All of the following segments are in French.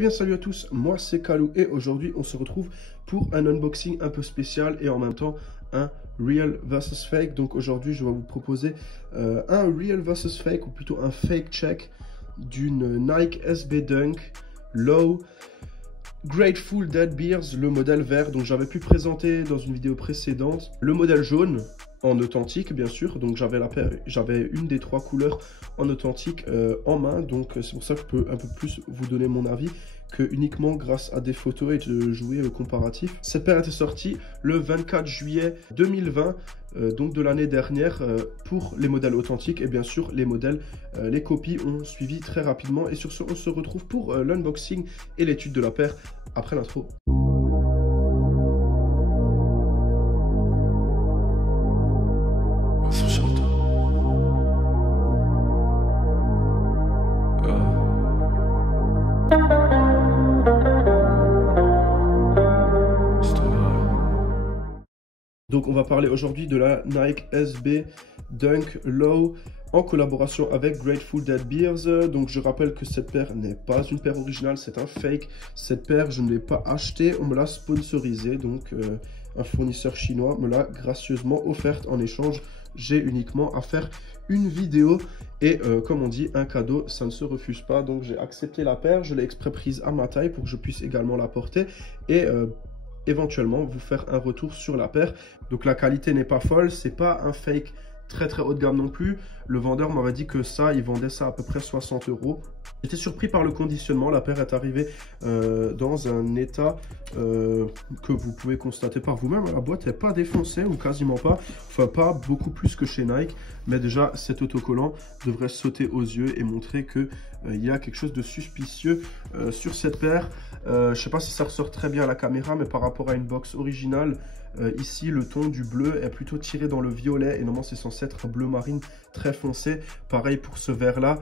Eh bien salut à tous, moi c'est Kalou et aujourd'hui on se retrouve pour un unboxing un peu spécial et en même temps un Real versus Fake. Donc aujourd'hui je vais vous proposer un Real versus Fake ou plutôt un Fake check d'une Nike SB Dunk Low Grateful Dead Beers, le modèle vert. Donc j'avais pu présenter dans une vidéo précédente le modèle jaune en authentique bien sûr, donc j'avais une des trois couleurs en authentique en main, donc c'est pour ça que je peux un peu plus vous donner mon avis que uniquement grâce à des photos et de jouer le comparatif. Cette paire était sortie le 24 juillet 2020, donc de l'année dernière, pour les modèles authentiques, et bien sûr les modèles, les copies ont suivi très rapidement. Et sur ce on se retrouve pour l'unboxing et l'étude de la paire après l'intro. Donc on va parler aujourd'hui de la Nike SB Dunk Low en collaboration avec Grateful Dead Beers. Donc je rappelle que cette paire n'est pas une paire originale, c'est un fake. Cette paire je ne l'ai pas achetée, on me l'a sponsorisée. Donc un fournisseur chinois me l'a gracieusement offerte en échange. J'ai uniquement à faire une vidéo et comme on dit, un cadeau ça ne se refuse pas. Donc j'ai accepté la paire, je l'ai exprès prise à ma taille pour que je puisse également la porter et éventuellement vous faire un retour sur la paire. Donc la qualité n'est pas folle, c'est pas un fake très haut de gamme non plus. Le vendeur m'avait dit que ça, il vendait ça à peu près 60 €. J'étais surpris par le conditionnement. La paire est arrivée dans un état que vous pouvez constater par vous-même. La boîte n'est pas défoncée ou quasiment pas. Enfin, pas beaucoup plus que chez Nike. Mais déjà, cet autocollant devrait sauter aux yeux et montrer que il y a quelque chose de suspicieux sur cette paire. Je ne sais pas si ça ressort très bien à la caméra, mais par rapport à une box originale, ici le ton du bleu est plutôt tiré dans le violet et normalement c'est censé être un bleu marine très foncé. Pareil pour ce vert là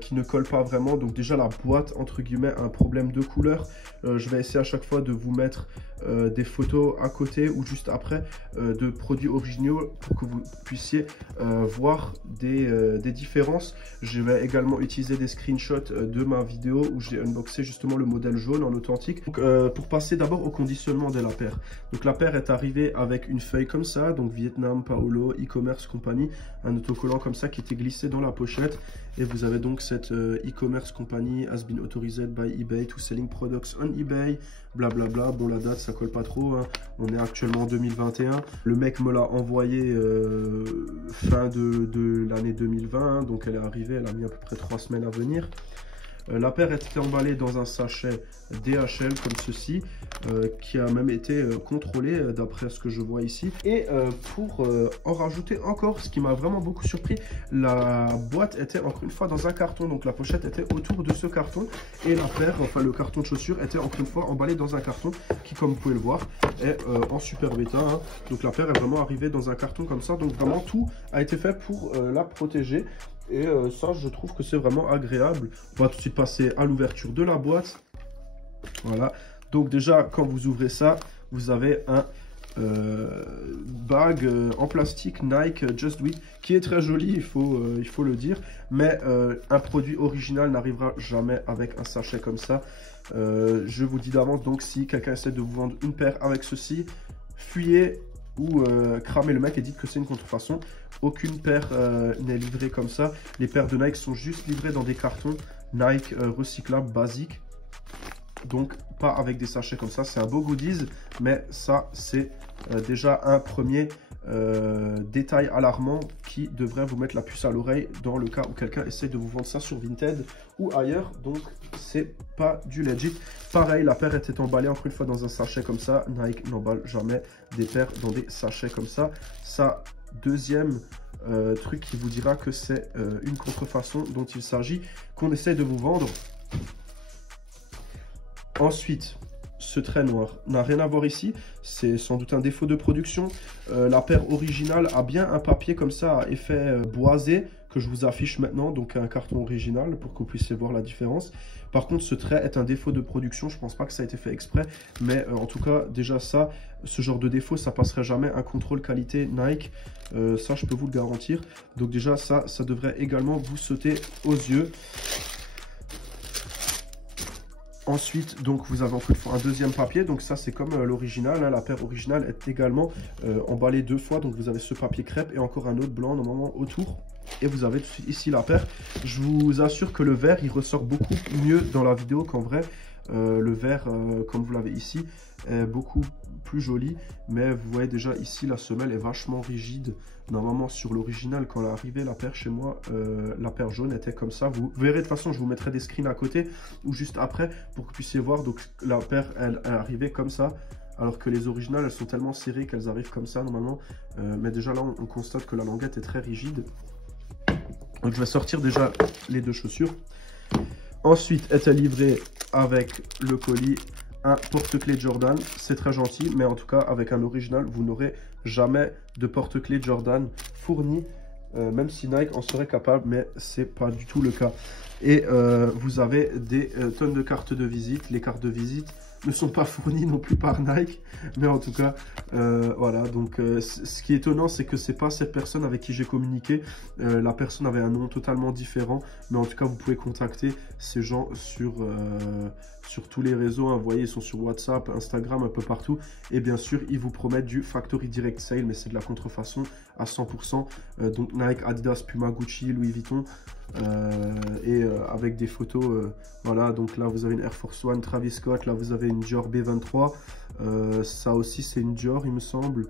qui ne colle pas vraiment. Donc déjà la boîte entre guillemets a un problème de couleur. Je vais essayer à chaque fois de vous mettre des photos à côté ou juste après de produits originaux pour que vous puissiez voir des différences. Je vais également utiliser des screenshots de ma vidéo où j'ai unboxé justement le modèle jaune en authentique. Donc pour passer d'abord au conditionnement de la paire. Donc la paire est arrivée avec une feuille comme ça, donc Vietnam, Paolo, e-commerce compagnie, un autocollant comme ça qui était glissé dans la pochette. Et vous avez donc cette e-commerce company has been authorized by eBay to selling products on eBay, blablabla. Bon, la date ça colle pas trop, hein. On est actuellement en 2021. Le mec me l'a envoyé fin de l'année 2020, hein. Donc elle est arrivée, elle a mis à peu près 3 semaines à venir. La paire était emballée dans un sachet DHL comme ceci, qui a même été contrôlé d'après ce que je vois ici. Et pour en rajouter encore, ce qui m'a vraiment beaucoup surpris, la boîte était encore une fois dans un carton. Donc la pochette était autour de ce carton et la paire, enfin le carton de chaussures était encore une fois emballé dans un carton qui, comme vous pouvez le voir, est en super bêta, hein. Donc la paire est vraiment arrivée dans un carton comme ça. Donc vraiment tout a été fait pour la protéger. Et ça, je trouve que c'est vraiment agréable. On va tout de suite passer à l'ouverture de la boîte. Voilà. Donc déjà, quand vous ouvrez ça, vous avez un bag en plastique Nike Just Do It qui est très joli, il faut le dire. Mais un produit original n'arrivera jamais avec un sachet comme ça. Je vous dis d'avance, donc si quelqu'un essaie de vous vendre une paire avec ceci, fuyez ou cramer le mec et dites que c'est une contrefaçon. Aucune paire n'est livrée comme ça. Les paires de Nike sont juste livrées dans des cartons Nike recyclables basiques. Donc pas avec des sachets comme ça. C'est un beau goodies, mais ça c'est déjà un premier détail alarmant qui devrait vous mettre la puce à l'oreille dans le cas où quelqu'un essaie de vous vendre ça sur Vinted ou ailleurs. Donc c'est pas du legit. Pareil, la paire était emballée encore une fois dans un sachet comme ça. Nike n'emballe jamais des paires dans des sachets comme ça. Ça, deuxième truc qui vous dira que c'est une contrefaçon dont il s'agit, qu'on essaie de vous vendre. Ensuite, ce trait noir n'a rien à voir ici, c'est sans doute un défaut de production. La paire originale a bien un papier comme ça à effet boisé que je vous affiche maintenant, donc un carton original pour que vous puissiez voir la différence. Par contre, ce trait est un défaut de production, je pense pas que ça a été fait exprès, mais en tout cas déjà ça, ce genre de défaut, ça passerait jamais un contrôle qualité Nike, ça je peux vous le garantir. Donc déjà ça devrait également vous sauter aux yeux. Ensuite, donc vous avez encore une fois un deuxième papier, donc ça c'est comme l'original, hein. La paire originale est également emballée 2 fois, donc vous avez ce papier crêpe et encore un autre blanc normalement autour. Et vous avez ici la paire. Je vous assure que le vert il ressort beaucoup mieux dans la vidéo qu'en vrai. Le vert, comme vous l'avez ici, est beaucoup plus joli, mais vous voyez déjà ici la semelle est vachement rigide. Normalement sur l'original, quand elle est arrivée la paire chez moi, la paire jaune était comme ça. Vous verrez de toute façon, je vous mettrai des screens à côté ou juste après pour que vous puissiez voir. Donc la paire elle est arrivée comme ça, alors que les originales elles sont tellement serrées qu'elles arrivent comme ça normalement. Mais déjà là on constate que la languette est très rigide. Donc je vais sortir déjà les 2 chaussures. Ensuite est livrée avec le colis un porte-clés Jordan. C'est très gentil, mais en tout cas avec un original, vous n'aurez jamais de porte-clés Jordan fourni, même si Nike en serait capable, mais c'est pas du tout le cas. Et vous avez des tonnes de cartes de visite. Les cartes de visite ne sont pas fournies non plus par Nike, mais en tout cas voilà. Donc ce qui est étonnant, c'est que c'est pas cette personne avec qui j'ai communiqué. La personne avait un nom totalement différent, mais en tout cas vous pouvez contacter ces gens sur tous les réseaux, hein. Vous voyez, ils sont sur WhatsApp, Instagram, un peu partout, et bien sûr ils vous promettent du factory direct sale, mais c'est de la contrefaçon à 100%. Donc Nike, Adidas, Puma, Gucci, Louis Vuitton, avec des photos, voilà. Donc là vous avez une Air Force One Travis Scott, là vous avez une Dior B23, ça aussi c'est une Dior il me semble,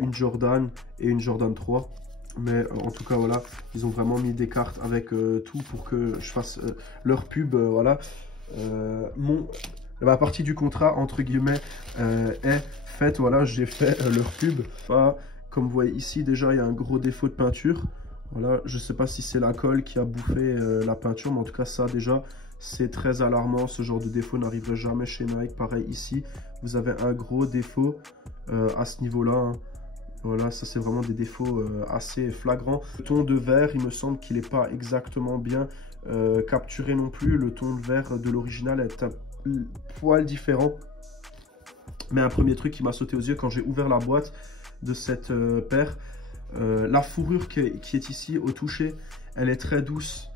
une Jordan et une Jordan 3. Mais en tout cas voilà, ils ont vraiment mis des cartes avec tout pour que je fasse leur pub, voilà. La partie du contrat entre guillemets est faite, voilà, j'ai fait leur pub. Comme vous voyez ici déjà il y a un gros défaut de peinture. Voilà, je sais pas si c'est la colle qui a bouffé la peinture, mais en tout cas ça déjà c'est très alarmant. Ce genre de défaut n'arriverait jamais chez Nike. Pareil ici, vous avez un gros défaut à ce niveau-là, hein. Voilà, ça c'est vraiment des défauts assez flagrants. Le ton de vert, il me semble qu'il n'est pas exactement bien capturé non plus. Le ton de vert de l'original est un poil différent. Mais un premier truc qui m'a sauté aux yeux quand j'ai ouvert la boîte de cette paire, la fourrure qui est ici au toucher, elle est très douce.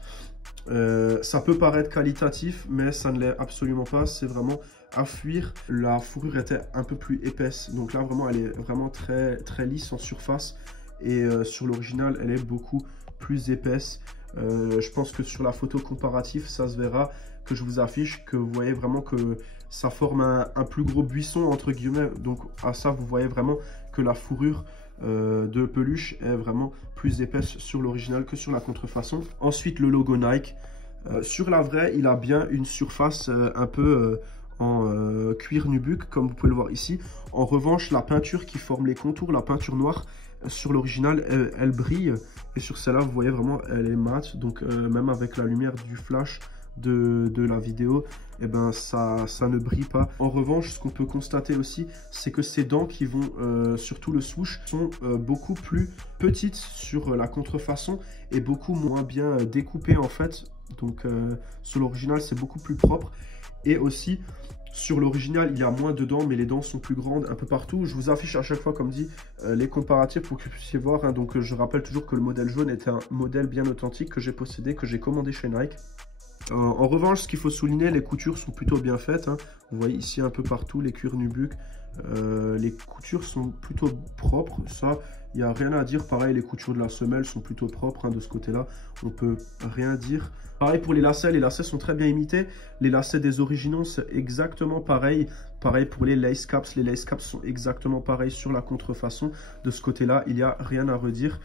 Ça peut paraître qualitatif, mais ça ne l'est absolument pas. C'est vraiment à fuir. La fourrure était un peu plus épaisse, donc là vraiment elle est vraiment très lisse en surface, et sur l'original elle est beaucoup plus épaisse. Je pense que sur la photo comparative ça se verra, que je vous affiche, que vous voyez vraiment que ça forme un plus gros buisson entre guillemets. Donc à ça vous voyez vraiment que la fourrure de peluche est vraiment plus épaisse sur l'original que sur la contrefaçon. Ensuite le logo Nike, sur la vraie il a bien une surface un peu en cuir nubuck comme vous pouvez le voir ici. En revanche la peinture qui forme les contours, la peinture noire sur l'original elle brille, et sur celle-là vous voyez vraiment elle est mate. Donc même avec la lumière du flash de la vidéo, et ben ça ne brille pas. En revanche, ce qu'on peut constater aussi, c'est que ces dents qui vont sur tout le swoosh sont beaucoup plus petites sur la contrefaçon et beaucoup moins bien découpées en fait. Donc sur l'original c'est beaucoup plus propre, et aussi sur l'original il y a moins de dents, mais les dents sont plus grandes un peu partout. Je vous affiche à chaque fois comme dit les comparatifs pour que vous puissiez voir, hein. Donc je rappelle toujours que le modèle jaune était un modèle bien authentique que j'ai possédé, que j'ai commandé chez Nike. En revanche, ce qu'il faut souligner, les coutures sont plutôt bien faites, hein. Vous voyez ici un peu partout les cuirs nubuck, les coutures sont plutôt propres, ça il n'y a rien à dire. Pareil, les coutures de la semelle sont plutôt propres, hein, de ce côté là on peut rien dire. Pareil pour les lacets sont très bien imités. Les lacets des originaux c'est exactement pareil. Pareil pour les lace caps sont exactement pareils sur la contrefaçon. De ce côté là il n'y a rien à redire.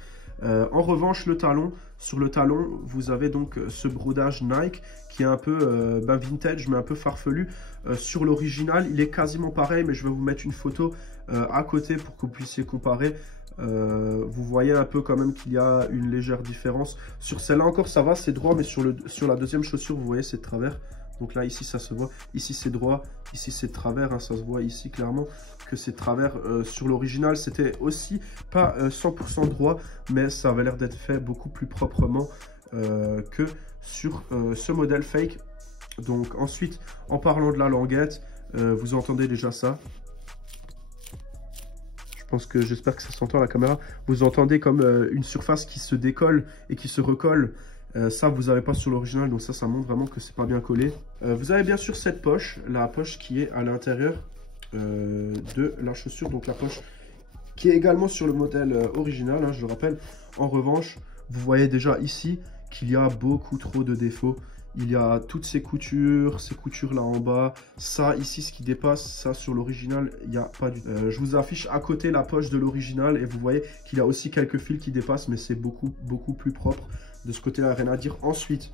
En revanche le talon, sur le talon vous avez donc ce brodage Nike qui est un peu vintage mais un peu farfelu. Sur l'original il est quasiment pareil, mais je vais vous mettre une photo à côté pour que vous puissiez comparer. Vous voyez un peu quand même qu'il y a une légère différence. Sur celle-là encore ça va, c'est droit, mais sur la deuxième chaussure vous voyez c'est de travers. Donc là ici ça se voit, ici c'est droit, ici c'est de travers, hein, ça se voit ici clairement que c'est de travers. Sur l'original c'était aussi pas 100% droit, mais ça avait l'air d'être fait beaucoup plus proprement que sur ce modèle fake. Donc ensuite, en parlant de la languette, vous entendez déjà ça. J'espère que ça s'entend à la caméra. Vous entendez comme une surface qui se décolle et qui se recolle Ça, vous n'avez pas sur l'original, donc ça montre vraiment que c'est pas bien collé. Vous avez bien sûr cette poche, la poche qui est à l'intérieur de la chaussure, donc la poche qui est également sur le modèle original, hein, je le rappelle. En revanche, vous voyez déjà ici qu'il y a beaucoup trop de défauts. Il y a toutes ces coutures là en bas, ça ici ce qui dépasse, ça sur l'original, il n'y a pas du tout. Je vous affiche à côté la poche de l'original et vous voyez qu'il y a aussi quelques fils qui dépassent, mais c'est beaucoup plus propre. De ce côté-là, rien à dire. Ensuite,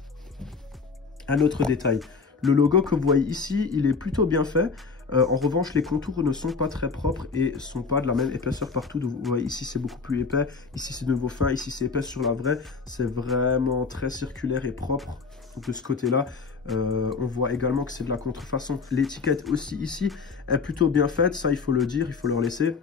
un autre détail. Le logo que vous voyez ici, il est plutôt bien fait. En revanche, les contours ne sont pas très propres et ne sont pas de la même épaisseur partout. Donc, vous voyez, ici, c'est beaucoup plus épais. Ici, c'est de nouveau fin. Ici, c'est épais sur la vraie. C'est vraiment très circulaire et propre. Donc, de ce côté-là, on voit également que c'est de la contrefaçon. L'étiquette aussi ici est plutôt bien faite. Ça, il faut le dire, il faut leur laisser.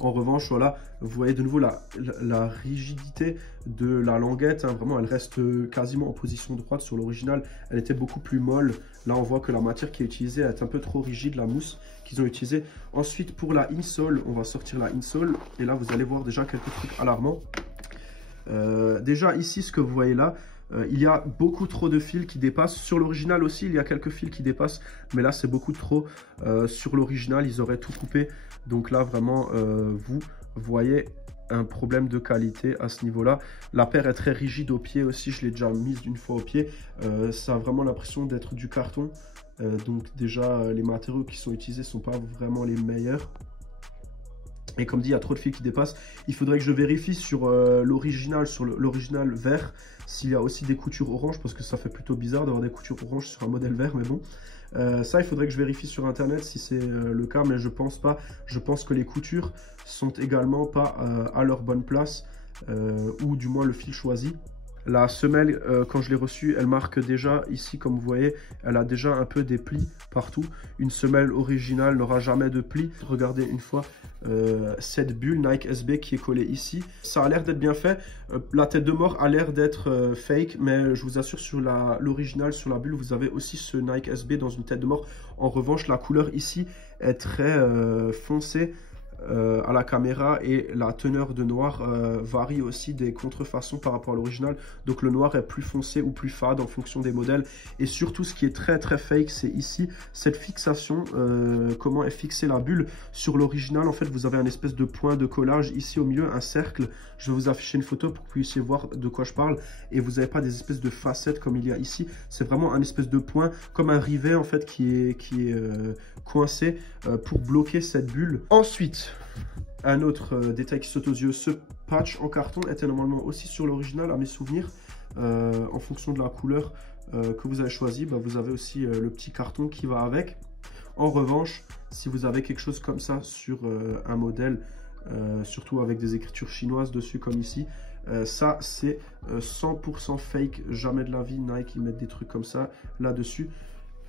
En revanche, voilà, vous voyez de nouveau la rigidité de la languette. Hein, vraiment, elle reste quasiment en position droite. Sur l'original, elle était beaucoup plus molle. Là, on voit que la matière qui est utilisée est un peu trop rigide, la mousse qu'ils ont utilisée. Ensuite, pour la insole, on va sortir la insole. Et là, vous allez voir déjà quelques trucs alarmants. Déjà, ici, ce que vous voyez là, il y a beaucoup trop de fils qui dépassent. Sur l'original aussi, il y a quelques fils qui dépassent. Mais là, c'est beaucoup trop. Sur l'original, ils auraient tout coupé. Donc là, vraiment, vous voyez un problème de qualité à ce niveau-là. La paire est très rigide au pied aussi. Je l'ai déjà mise une fois au pied. Ça a vraiment l'impression d'être du carton. Donc déjà, les matériaux qui sont utilisés ne sont pas vraiment les meilleurs. Et comme dit, il y a trop de fils qui dépassent. Il faudrait que je vérifie sur l'original, vert, s'il y a aussi des coutures orange, parce que ça fait plutôt bizarre d'avoir des coutures orange sur un modèle vert, mais bon. Ça, il faudrait que je vérifie sur internet si c'est le cas, mais je pense pas. Je pense que les coutures sont également pas à leur bonne place, ou du moins le fil choisi. La semelle, quand je l'ai reçue, elle marque déjà ici, comme vous voyez, elle a déjà un peu des plis partout. Une semelle originale n'aura jamais de plis. Regardez une fois cette bulle Nike SB qui est collée ici. Ça a l'air d'être bien fait. La tête de mort a l'air d'être fake, mais je vous assure, sur l'original, sur la bulle, vous avez aussi ce Nike SB dans une tête de mort. En revanche, la couleur ici est très foncée. À la caméra, et la teneur de noir varie aussi des contrefaçons par rapport à l'original. Donc le noir est plus foncé ou plus fade en fonction des modèles. Et surtout, ce qui est très fake, c'est ici cette fixation, comment est fixée la bulle. Sur l'original, en fait, vous avez un espèce de point de collage ici au milieu, un cercle. Je vais vous afficher une photo pour que vous puissiez voir de quoi je parle. Et vous n'avez pas des espèces de facettes comme il y a ici. C'est vraiment un espèce de point, comme un rivet en fait qui est coincé pour bloquer cette bulle. Ensuite, un autre détail qui saute aux yeux, ce patch en carton était normalement aussi sur l'original, à mes souvenirs. En fonction de la couleur que vous avez choisi, bah, vous avez aussi le petit carton qui va avec. En revanche, si vous avez quelque chose comme ça sur un modèle, surtout avec des écritures chinoises dessus comme ici, ça c'est 100% fake. Jamais de la vie Nike ils mettent des trucs comme ça là-dessus.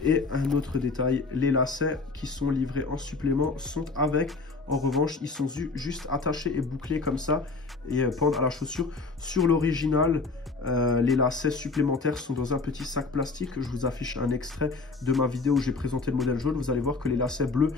Et un autre détail, les lacets qui sont livrés en supplément sont avec. En revanche, ils sont juste attachés et bouclés comme ça et pendent à la chaussure. Sur l'original, les lacets supplémentaires sont dans un petit sac plastique. Je vous affiche un extrait de ma vidéo où j'ai présenté le modèle jaune. Vous allez voir que les lacets bleus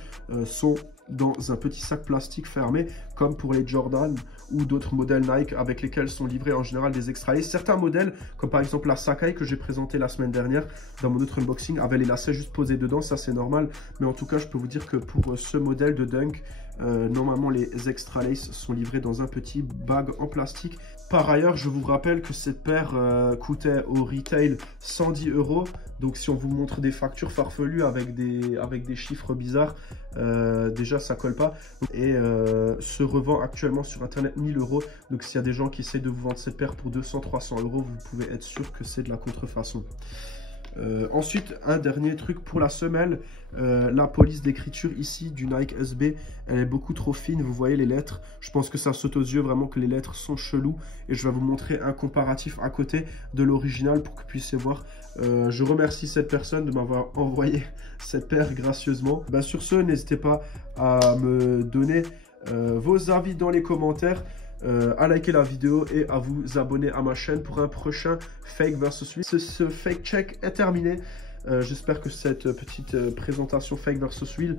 sont dans un petit sac plastique fermé, comme pour les Jordan ou d'autres modèles Nike avec lesquels sont livrés en général des extra laces. Certains modèles, comme par exemple la Sacai que j'ai présenté la semaine dernière dans mon autre unboxing, avaient les lacets juste posés dedans. Ça, c'est normal. Mais en tout cas, je peux vous dire que pour ce modèle de Dunk, normalement les extra laces sont livrés dans un petit bag en plastique. Par ailleurs, je vous rappelle que cette paire coûtait au retail 110 €. Donc si on vous montre des factures farfelues avec des chiffres bizarres, déjà ça colle pas. Et se revend actuellement sur internet 1000 €. Donc s'il y a des gens qui essaient de vous vendre cette paire pour 200-300 €, vous pouvez être sûr que c'est de la contrefaçon. Ensuite, un dernier truc pour la semelle, la police d'écriture ici du Nike SB, elle est beaucoup trop fine. Vous voyez les lettres, je pense que ça saute aux yeux vraiment que les lettres sont cheloues, et je vais vous montrer un comparatif à côté de l'original pour que vous puissiez voir. Je remercie cette personne de m'avoir envoyé cette paire gracieusement. Sur ce, n'hésitez pas à me donner vos avis dans les commentaires, à liker la vidéo et à vous abonner à ma chaîne pour un prochain fake versus lui. Ce fake check est terminé. J'espère que cette petite présentation fake versus real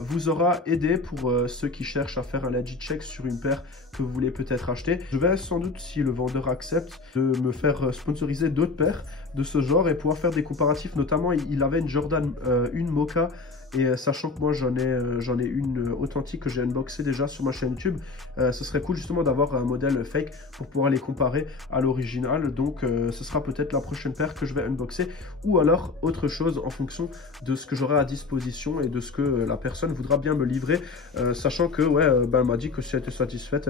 vous aura aidé pour ceux qui cherchent à faire un legit check sur une paire que vous voulez peut-être acheter. Je vais sans doute, si le vendeur accepte, de me faire sponsoriser d'autres paires de ce genre et pouvoir faire des comparatifs. Notamment, il avait une Jordan, une Mocha, et sachant que moi j'en ai une authentique que j'ai unboxée déjà sur ma chaîne YouTube, ce serait cool justement d'avoir un modèle fake pour pouvoir les comparer à l'original. Donc ce sera peut-être la prochaine paire que je vais unboxer, ou alors autre chose en fonction de ce que j'aurai à disposition et de ce que la personne voudra bien me livrer, sachant que elle m'a dit que si elle était satisfaite,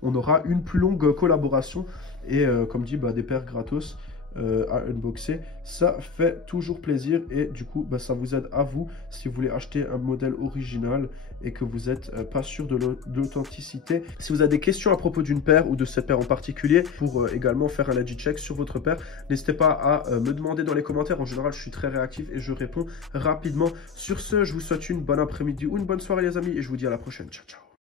on aura une plus longue collaboration et comme dit, des paires gratos à unboxer. Ça fait toujours plaisir et du coup ça vous aide à vous si vous voulez acheter un modèle original et que vous n'êtes pas sûr de l'authenticité. Si vous avez des questions à propos d'une paire ou de cette paire en particulier, pour également faire un legit check sur votre paire, n'hésitez pas à me demander dans les commentaires. En général je suis très réactif et je réponds rapidement. Sur ce, je vous souhaite une bonne après-midi ou une bonne soirée les amis, et je vous dis à la prochaine. Ciao ciao.